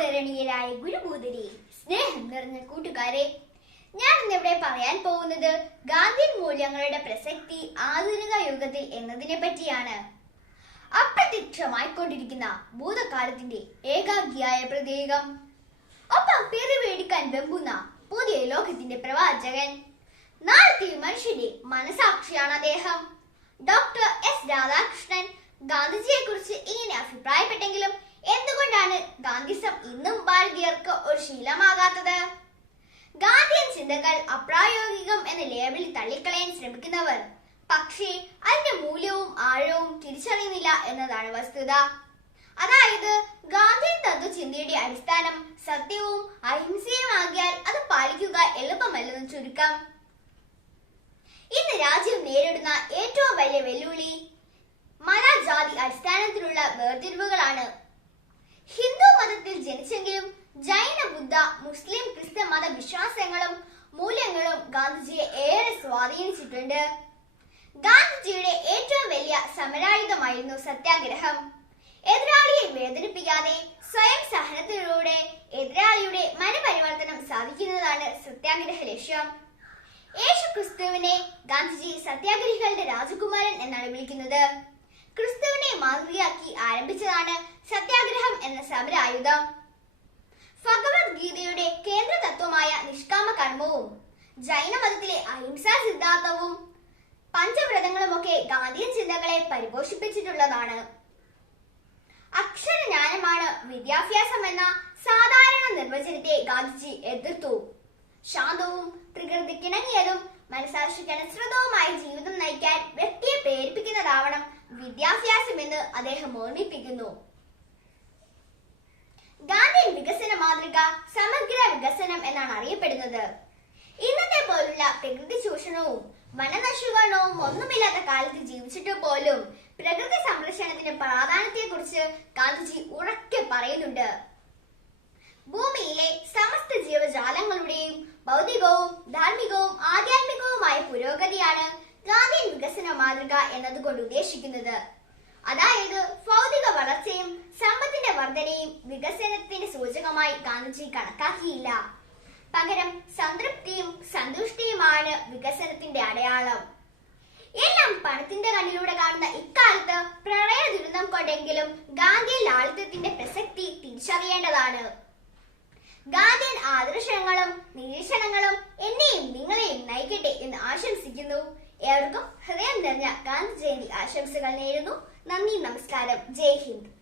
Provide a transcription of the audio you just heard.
ആദരണീയരായ ഗുരുഭൂതരെ, സ്നേഹം നിറഞ്ഞ കൂട്ടുകാരെ, ഞാൻ ഇന്നിവിടെ പറയാൻ പോകുന്നത് ഗാന്ധിയൻ മൂല്യങ്ങളുടെ പ്രസക്തി ആധുനിക യുഗത്തിൽ എന്നതിനെ പറ്റിയാണ്. അപ്രത്യക്ഷമായിക്കൊണ്ടിരിക്കുന്ന ഭൂതകാലത്തിന്റെ ഏകാഗ്രിയായ പ്രതീകം, ഒപ്പം പിറവിയെടുക്കാൻ വെമ്പുന്ന പുതിയ ലോകത്തിന്റെ പ്രവാചകൻ, നാളത്തെ മനുഷ്യന്റെ മനസാക്ഷിയാണ് അദ്ദേഹം. ഡോക്ടർ എസ് രാധാകൃഷ്ണൻ ഗാന്ധിജിയെ കുറിച്ച് ഇങ്ങനെ അഭിപ്രായപ്പെട്ടെങ്കിലും എന്തുകൊണ്ടാണ് ഗാന്ധിസം ഇന്നും ഭാരതീയർക്ക് ഒരു ശീലമാകാത്തത്? ഗാന്ധിയൻ ചിന്തകൾ അപ്രായോഗികം എന്ന ലേബലിൽ തള്ളിക്കളയാൻ ശ്രമിക്കുന്നവർ പക്ഷേ അതിന്റെ മൂല്യവും ആഴവും തിരിച്ചറിയുന്നില്ല എന്നതാണ് വസ്തുത. അതായത് ഗാന്ധിയൻ തത്വചിന്തയുടെ അടിസ്ഥാനം സത്യവും അഹിംസയും ആകിയാൽ അത് പാലിക്കുക എളുപ്പമല്ലെന്ന് ചുരുക്കം. ഇന്ന് രാജ്യം നേരിടുന്ന ഏറ്റവും വലിയ വെല്ലുവിളി മതജാതി അടിസ്ഥാനത്തിലുള്ള വേർതിരിവുകളാണ്. ഹിന്ദു മതത്തിൽ ജനിച്ചെങ്കിലും ജൈന, ബുദ്ധ, മുസ്ലിം, ക്രിസ്ത്യൻ മത വിശ്വാസങ്ങളും മൂല്യങ്ങളും ഗാന്ധിജിയെ ഏറെ സ്വാധീനിച്ചിട്ടുണ്ട്. ഗാന്ധിജിയുടെ ഏറ്റവും വലിയ സമരായുധമായിരുന്നു സത്യാഗ്രഹം. എതിരാളിയെ വേദനിപ്പിക്കാതെ സ്വയം സഹനത്തിലൂടെ എതിരാളിയുടെ മനപരിവർത്തനം സാധിക്കുന്നതാണ് സത്യാഗ്രഹ ലക്ഷ്യം. യേശു ക്രിസ്തുവിനെ ഗാന്ധിജി സത്യാഗ്രഹികളുടെ രാജകുമാരൻ എന്നാണ് വിളിക്കുന്നത്. ക്രിസ്തുവിനെ മാതൃകയാക്കി ആരംഭിച്ചതാണ് സത്യാഗ്രഹം എന്ന സമരായുധം. ഭഗവത്ഗീതയുടെ കേന്ദ്ര തത്വമായ നിഷ്കാമ കർമ്മവും ജൈനമതത്തിലെ അഹിംസാ സിദ്ധാന്തവും പഞ്ചവ്രതങ്ങളുമൊക്കെ ഗാന്ധിയൻ ചിന്തകളെ പരിപോഷിപ്പിച്ചിട്ടുള്ളതാണ്. അക്ഷരജ്ഞാനമാണ് വിദ്യാഭ്യാസം എന്ന സാധാരണ നിർവചനത്തെ ഗാന്ധിജി എതിർത്തു. ശാന്തവും പ്രകൃതിക്കിണങ്ങിയതും മനസാക്ഷിക്കനുസൃതവുമായ ജീവിതം നയിക്കാൻ വ്യക്തിയെ പ്രേരിപ്പിക്കുന്നതാവണം വിദ്യാഭ്യാസം എന്ന് അദ്ദേഹം ഓർമ്മിപ്പിക്കുന്നു. ഗാന്ധിയൻ വികസന മാതൃക സമഗ്ര വികസനം എന്നാണ് അറിയപ്പെടുന്നത്. ഇന്നത്തെ പോലുള്ള പ്രകൃതി ചൂഷണവും വനനശീകരണവും ഒന്നുമില്ലാത്ത കാലത്ത് ജീവിച്ചിട്ട് പോലും പ്രകൃതി സംരക്ഷണത്തിന്റെ പ്രാധാന്യത്തെ കുറിച്ച് ഗാന്ധിജി ഉറക്കെ പറയുന്നുണ്ട്. ഭൂമിയിലെ സമസ്ത ജീവജാലങ്ങളുടെയും ഭൗതികവും ധാർമ്മികവും ആധ്യാത്മികവുമായ പുരോഗതിയാണ് ഗാന്ധിയൻ വികസന മാതൃക എന്നതുകൊണ്ട് ഉദ്ദേശിക്കുന്നത്. അതായത് ഭൗതിക വളർച്ചയും സമ്പത്തിന്റെ വർധനയും വികസനത്തിന്റെ സൂചകമായി ഗാന്ധിജി കണക്കാക്കിയില്ല. പകരം സംതൃപ്തിയും സന്തുഷ്ടിയുമാണ് വികസനത്തിന്റെ അടയാളം. എല്ലാം പണത്തിന്റെ കണ്ണിലൂടെ കാണുന്ന ഇക്കാലത്ത് പ്രളയ ദുരന്തം കൊണ്ടെങ്കിലും ഗാന്ധിയൻ ലാളിത്യത്തിന്റെ പ്രസക്തി തിരിച്ചറിയേണ്ടതാണ്. ഗാന്ധിയൻ ആദർശങ്ങളും നിരീക്ഷണങ്ങളും എന്നെയും നിങ്ങളെയും നയിക്കട്ടെ എന്ന് ആശംസിക്കുന്നു. ഏവർക്കും ഹൃദയം നിറഞ്ഞ ഗാന്ധി ജയന്തി ആശംസകൾ നേരുന്നു. നന്ദി, നമസ്കാരം, ജയ് ഹിന്ദ്.